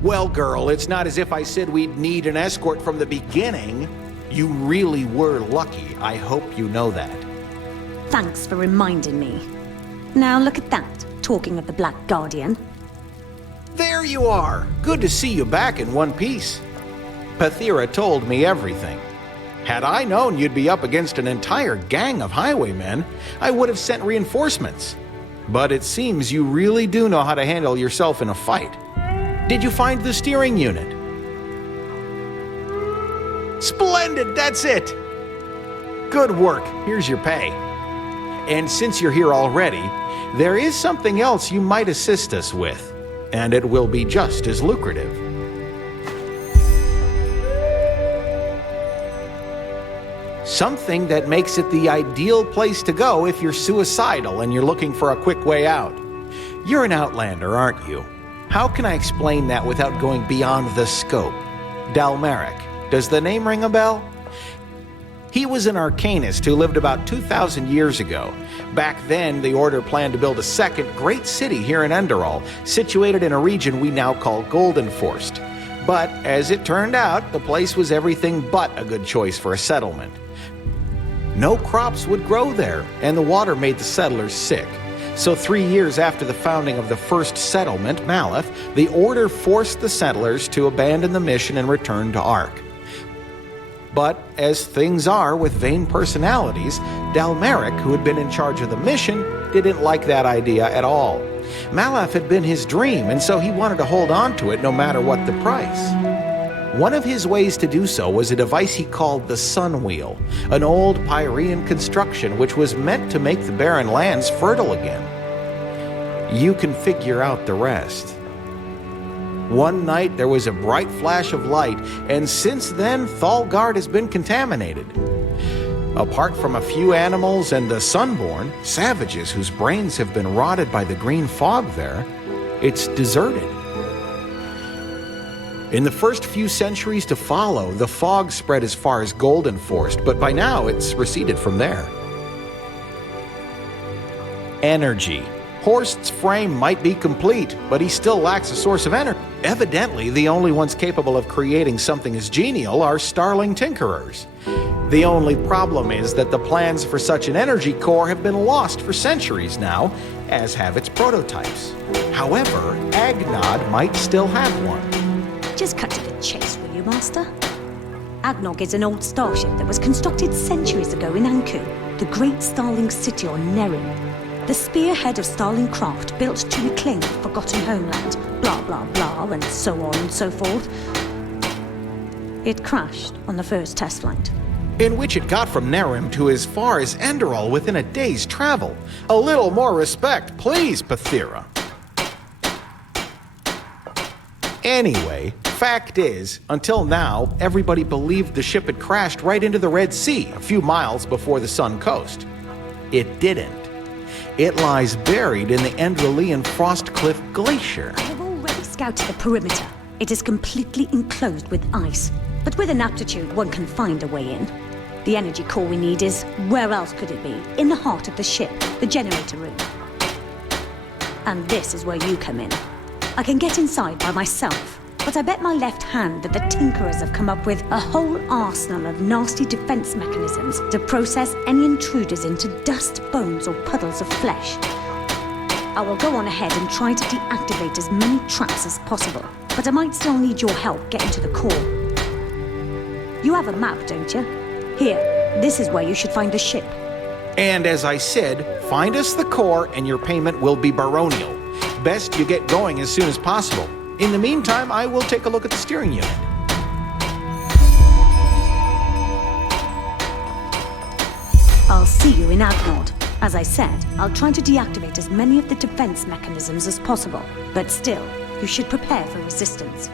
Well, girl, it's not as if I said we'd need an escort from the beginning. You really were lucky. I hope you know that. Thanks for reminding me. Now look at that, talking of the Black Guardian. There you are. Good to see you back in one piece. Pathira told me everything. Had I known you'd be up against an entire gang of highwaymen, I would have sent reinforcements. But it seems you really do know how to handle yourself in a fight. Did you find the steering unit? Splendid, that's it! Good work, here's your pay. And since you're here already, there is something else you might assist us with, and it will be just as lucrative. Something that makes it the ideal place to go if you're suicidal and you're looking for a quick way out. You're an outlander, aren't you? How can I explain that without going beyond the scope? Dalmeric. Does the name ring a bell? He was an arcanist who lived about 2,000 years ago. Back then, the Order planned to build a second great city here in Enderal, situated in a region we now call Goldenforst. But, as it turned out, the place was everything but a good choice for a settlement. No crops would grow there, and the water made the settlers sick. So 3 years after the founding of the first settlement, Maleth, the Order forced the settlers to abandon the mission and return to Ark. But, as things are with vain personalities, Dalmeric, who had been in charge of the mission, didn't like that idea at all. Maleth had been his dream, and so he wanted to hold on to it no matter what the price. One of his ways to do so was a device he called the Sun Wheel, an old Pyrean construction which was meant to make the barren lands fertile again. You can figure out the rest. One night there was a bright flash of light, and since then Thalgard has been contaminated. Apart from a few animals and the Sunborn, savages whose brains have been rotted by the green fog there, it's deserted. In the first few centuries to follow, the fog spread as far as Goldenforst, but by now it's receded from there. Energy. Horst's frame might be complete, but he still lacks a source of energy. Evidently, the only ones capable of creating something as genial are starling tinkerers. The only problem is that the plans for such an energy core have been lost for centuries now, as have its prototypes. However, Agnod might still have one. Just cut to the chase, will you, Master? Agnog is an old starship that was constructed centuries ago in Anku, the great starling city on Nerim. The spearhead of starling craft built to reclaim the forgotten homeland, blah blah blah, and so on and so forth. It crashed on the first test flight. In which it got from Nerim to as far as Enderal within a day's travel. A little more respect, please, Pathira. Anyway, fact is, until now, everybody believed the ship had crashed right into the Red Sea, a few miles before the Sun coast. It didn't. It lies buried in the Endralian Frostcliff Glacier. I have already scouted the perimeter. It is completely enclosed with ice. But with an aptitude, one can find a way in. The energy core we need is, where else could it be? In the heart of the ship, the generator room. And this is where you come in. I can get inside by myself, but I bet my left hand that the Tinkerers have come up with a whole arsenal of nasty defense mechanisms to process any intruders into dust, bones, or puddles of flesh. I will go on ahead and try to deactivate as many traps as possible, but I might still need your help getting to the core. You have a map, don't you? Here, this is where you should find the ship. And as I said, find us the core and your payment will be baronial. Best you get going as soon as possible. In the meantime, I will take a look at the steering unit. I'll see you in Agnod. As I said, I'll try to deactivate as many of the defense mechanisms as possible. But still, you should prepare for resistance.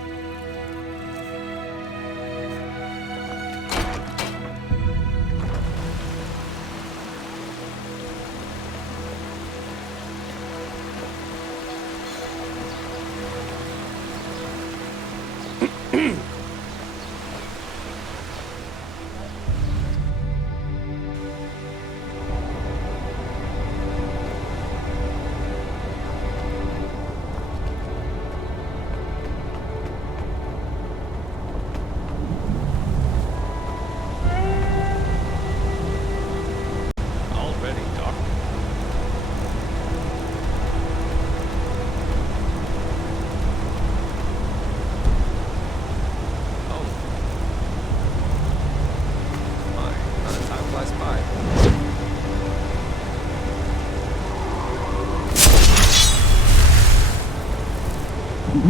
Huh.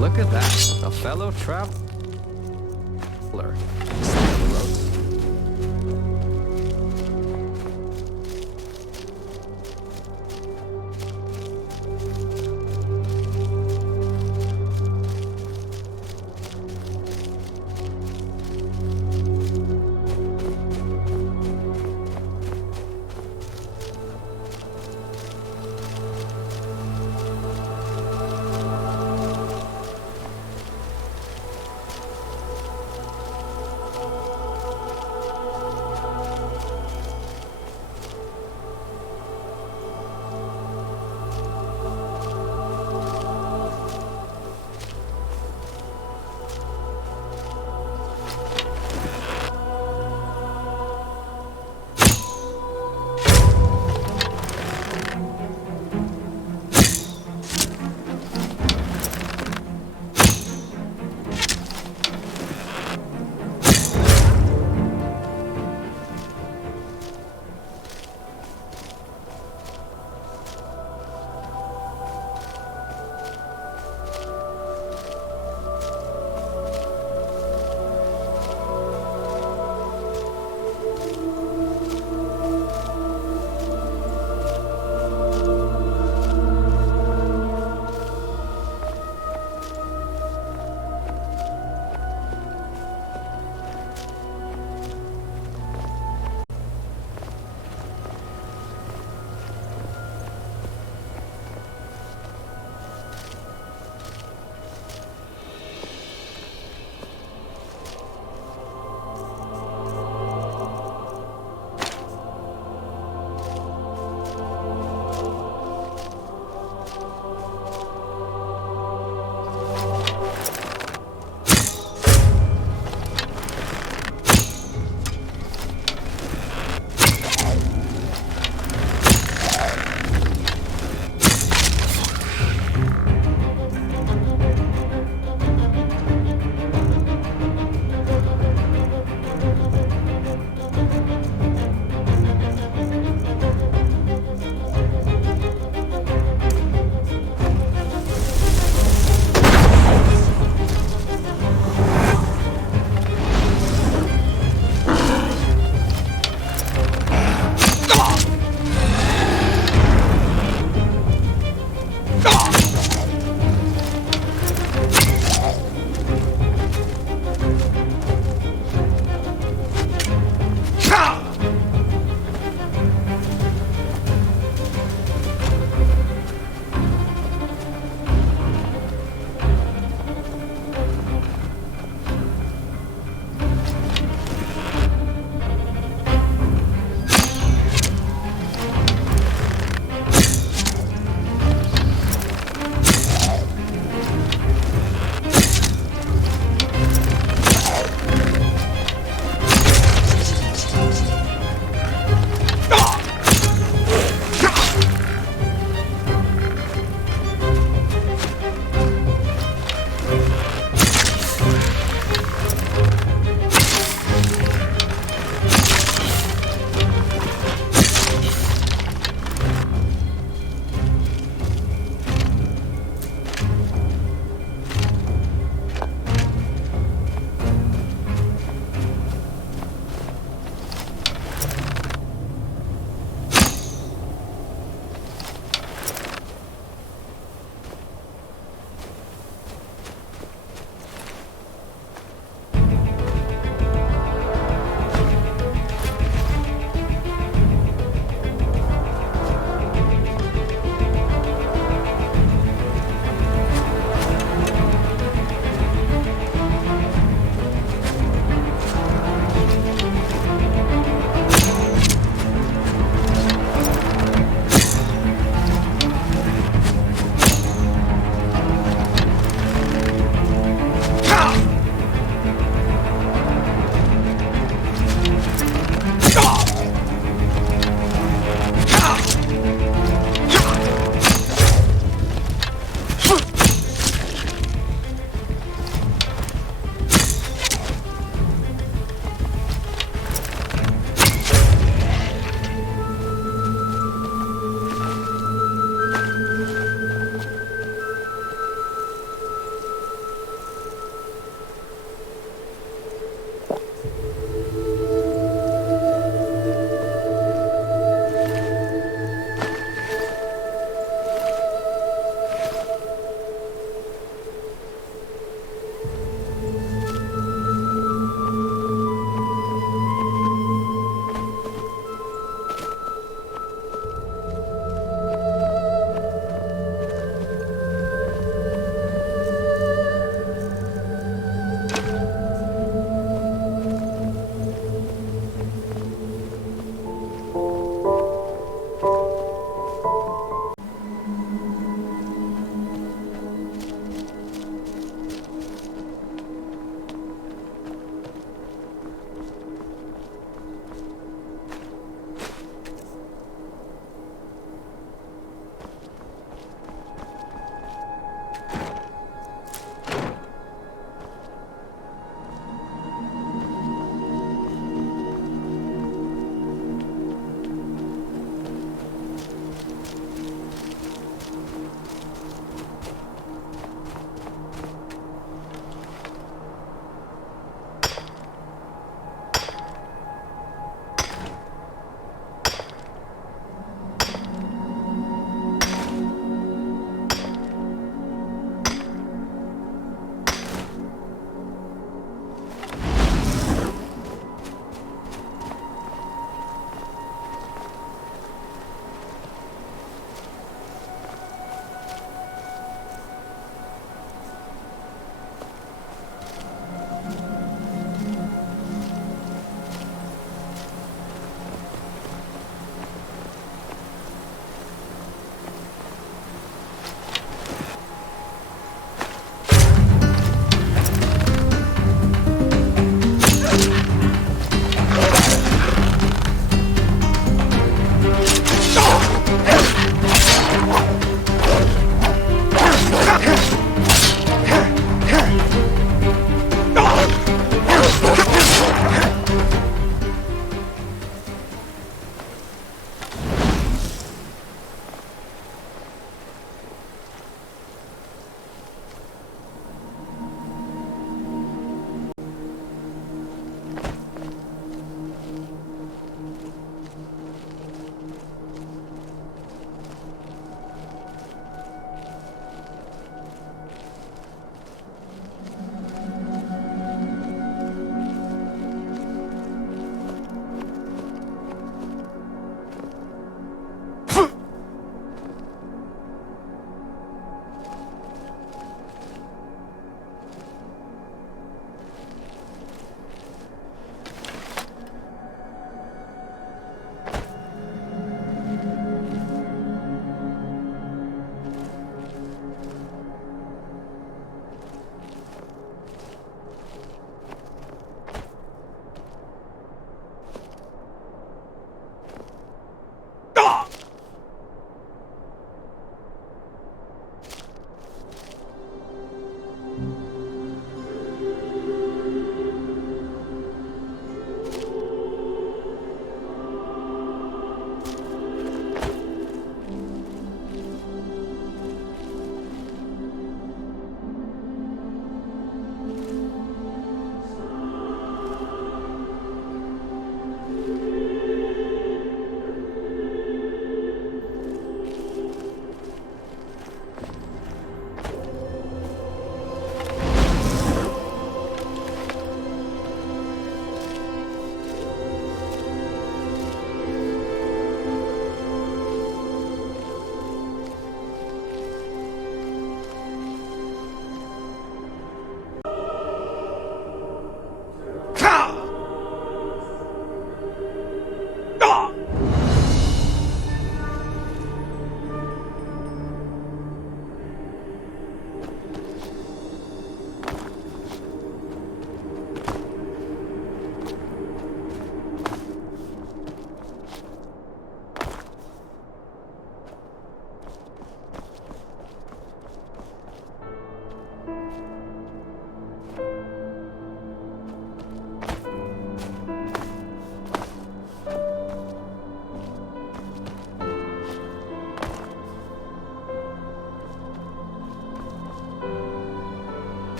Look at that. A fellow traveler.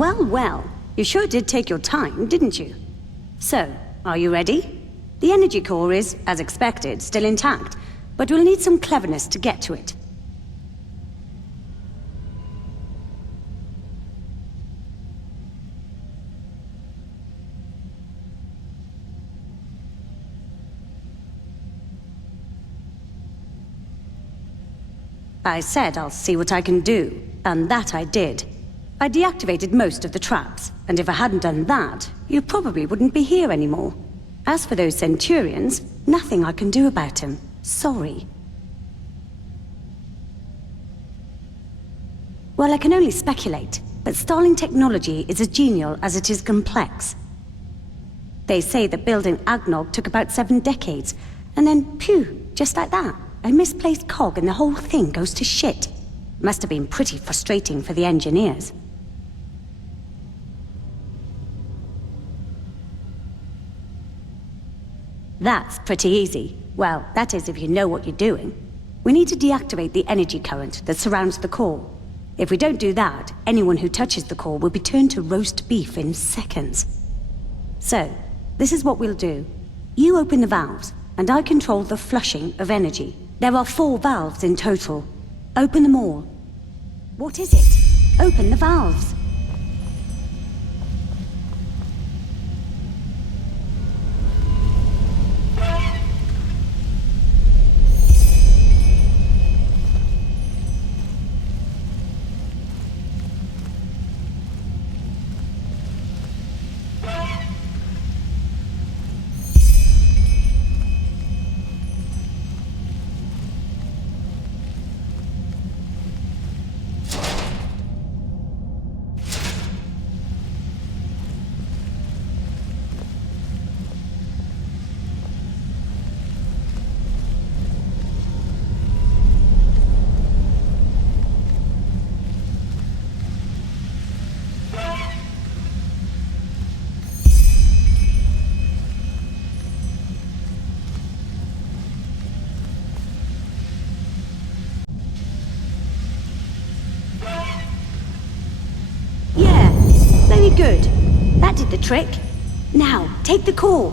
Well, well. You sure did take your time, didn't you? So, are you ready? The energy core is, as expected, still intact, but we'll need some cleverness to get to it. I said I'll see what I can do, and that I did. I deactivated most of the traps, and if I hadn't done that, you probably wouldn't be here anymore. As for those Centurions, nothing I can do about them. Sorry. Well, I can only speculate, but starling technology is as genial as it is complex. They say that building Agnog took about 7 decades, and then, phew, just like that, a misplaced cog and the whole thing goes to shit. Must have been pretty frustrating for the engineers. That's pretty easy. Well, that is if you know what you're doing. We need to deactivate the energy current that surrounds the core. If we don't do that, anyone who touches the core will be turned to roast beef in seconds. So, this is what we'll do. You open the valves, and I control the flushing of energy. There are 4 valves in total. Open them all. What is it? Open the valves. Very good. That did the trick. Now, take the core.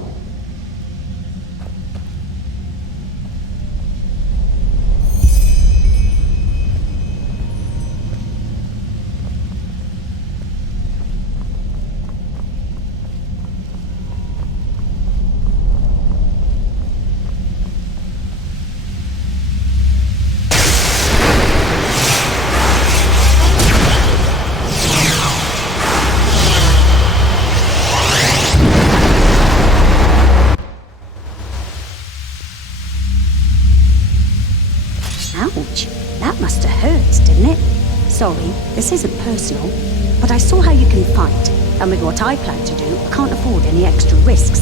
Ouch. That must have hurt, didn't it? Sorry, this isn't personal, but I saw how you can fight, and with what I plan to do, I can't afford any extra risks.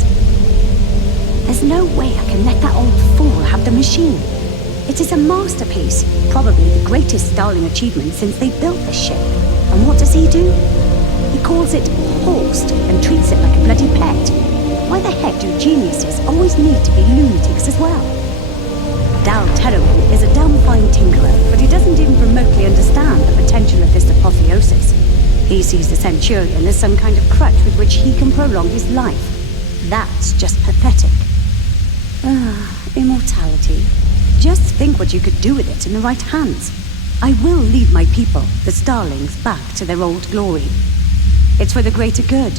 There's no way I can let that old fool have the machine. It is a masterpiece, probably the greatest starling achievement since they built this ship. And what does he do? He calls it horsed and treats it like a bloody pet. Why the heck do geniuses always need to be lunatics as well? Dal Terowin is a damn fine tinkerer, but he doesn't even remotely understand the potential of this apotheosis. He sees the Centurion as some kind of crutch with which he can prolong his life. That's just pathetic. Immortality. Just think what you could do with it in the right hands. I will lead my people, the Starlings, back to their old glory. It's for the greater good.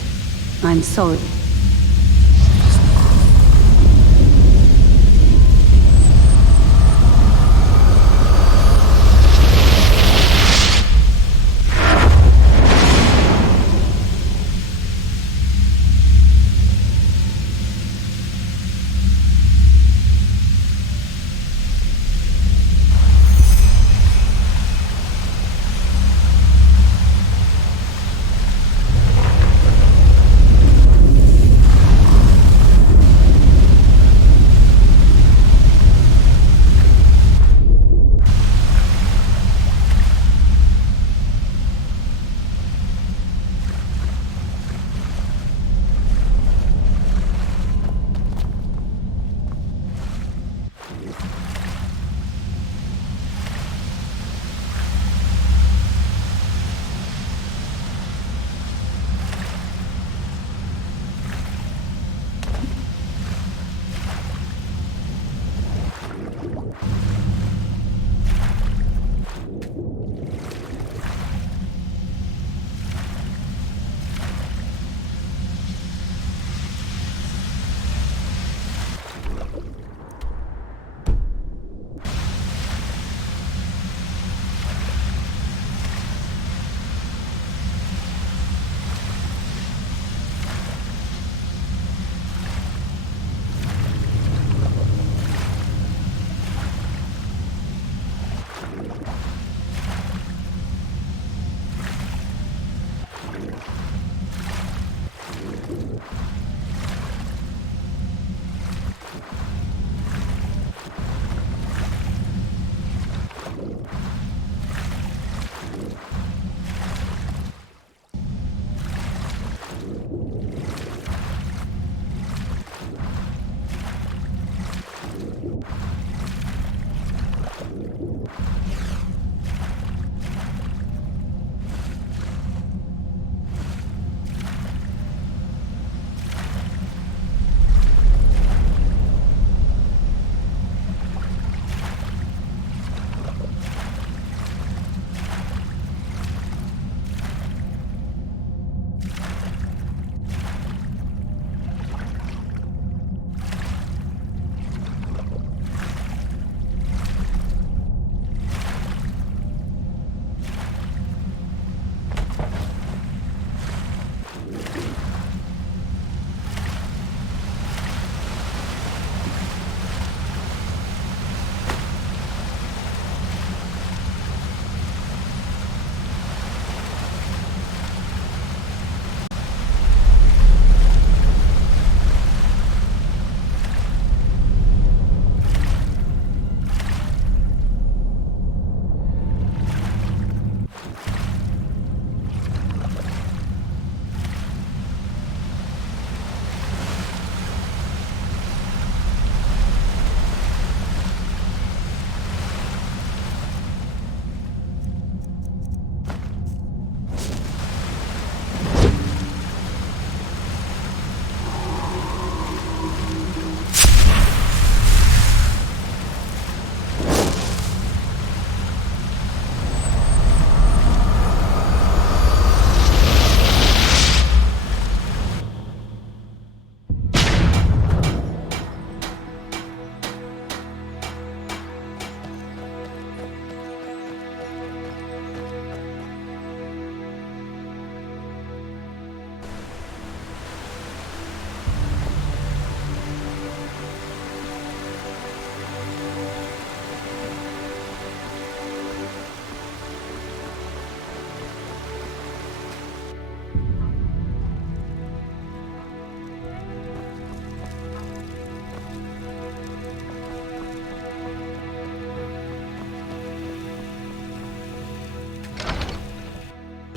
I'm sorry.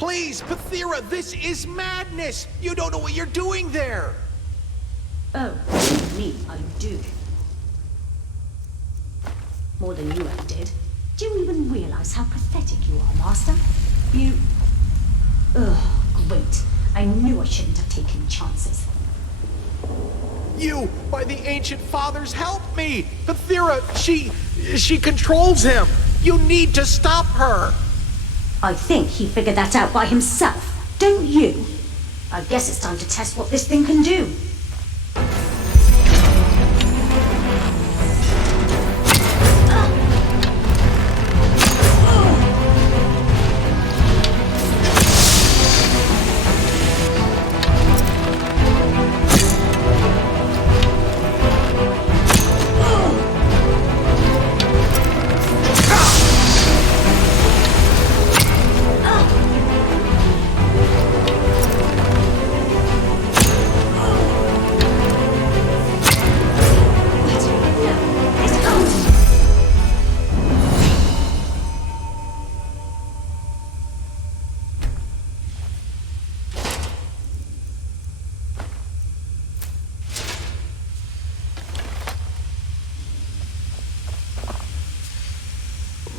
Please, Pathira, this is madness! You don't know what you're doing there! Oh, me, I do. More than you ever did. Do you even realize how pathetic you are, Master? You... Ugh, great. I knew I shouldn't have taken chances. You, by the ancient fathers, help me! Pathira, she controls him! You need to stop her! I think he figured that out by himself, don't you? I guess it's time to test what this thing can do.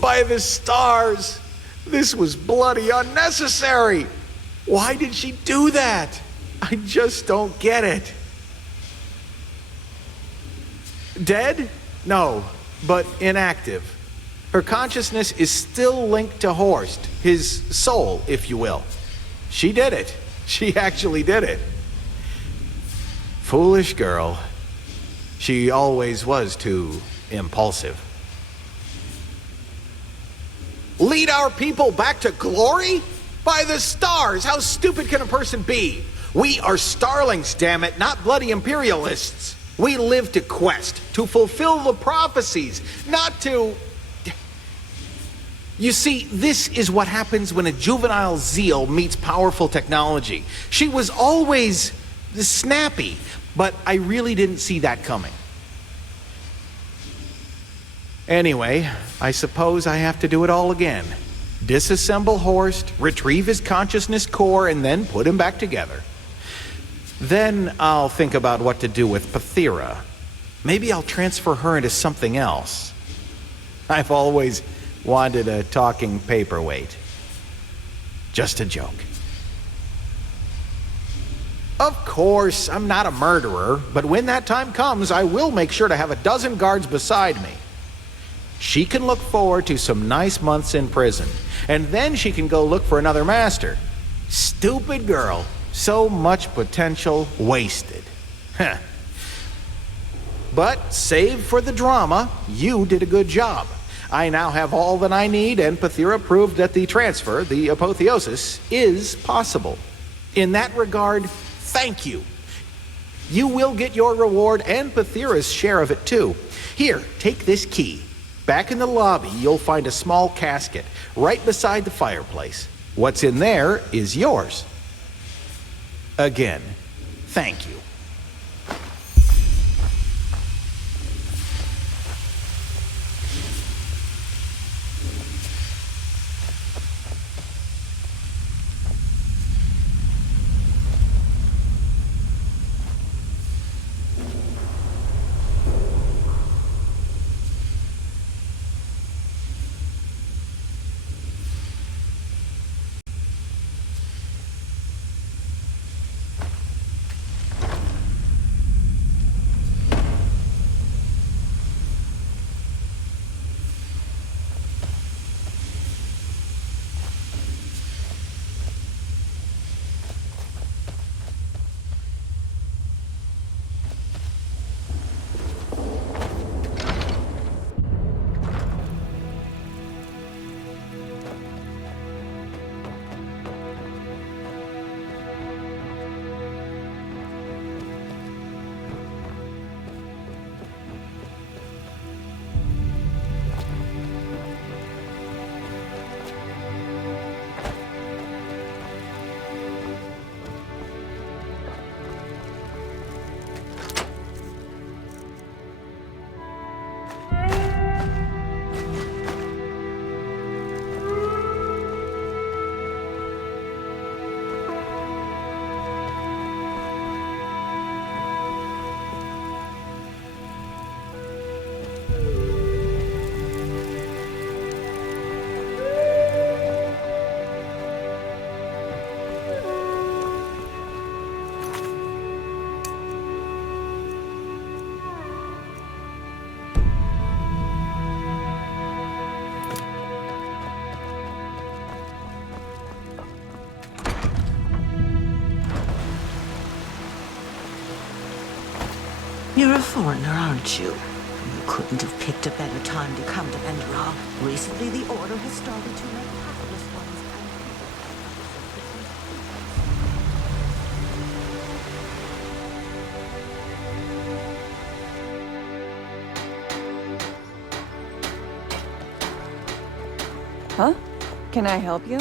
By the stars! This was bloody unnecessary! Why did she do that? I just don't get it. Dead? No, but inactive. Her consciousness is still linked to Horst, his soul, if you will. She did it. She actually did it. Foolish girl. She always was too impulsive. Lead our people back to glory? By the stars, how stupid can a person be? We are starlings, damn it, not bloody imperialists. We live to quest, to fulfill the prophecies, not to... You see, this is what happens when a juvenile zeal meets powerful technology. She was always snappy, but I really didn't see that coming. Anyway, I suppose I have to do it all again. Disassemble Horst, retrieve his consciousness core, and then put him back together. Then I'll think about what to do with Pathira. Maybe I'll transfer her into something else. I've always wanted a talking paperweight. Just a joke. Of course, I'm not a murderer, but when that time comes, I will make sure to have a dozen guards beside me. She can look forward to some nice months in prison, and then she can go look for another master. Stupid girl. So much potential wasted. Heh. But, save for the drama, you did a good job. I now have all that I need, and Pathira proved that the transfer, the Apoteosis, is possible. In that regard, thank you. You will get your reward and Pathira's share of it too. Here, take this key. Back in the lobby, you'll find a small casket right beside the fireplace. What's in there is yours. Again, thank you. You're a foreigner, aren't you? You couldn't have picked a better time to come to Enderal. Recently, the Order has started to let hapless ones Huh? Can I help you?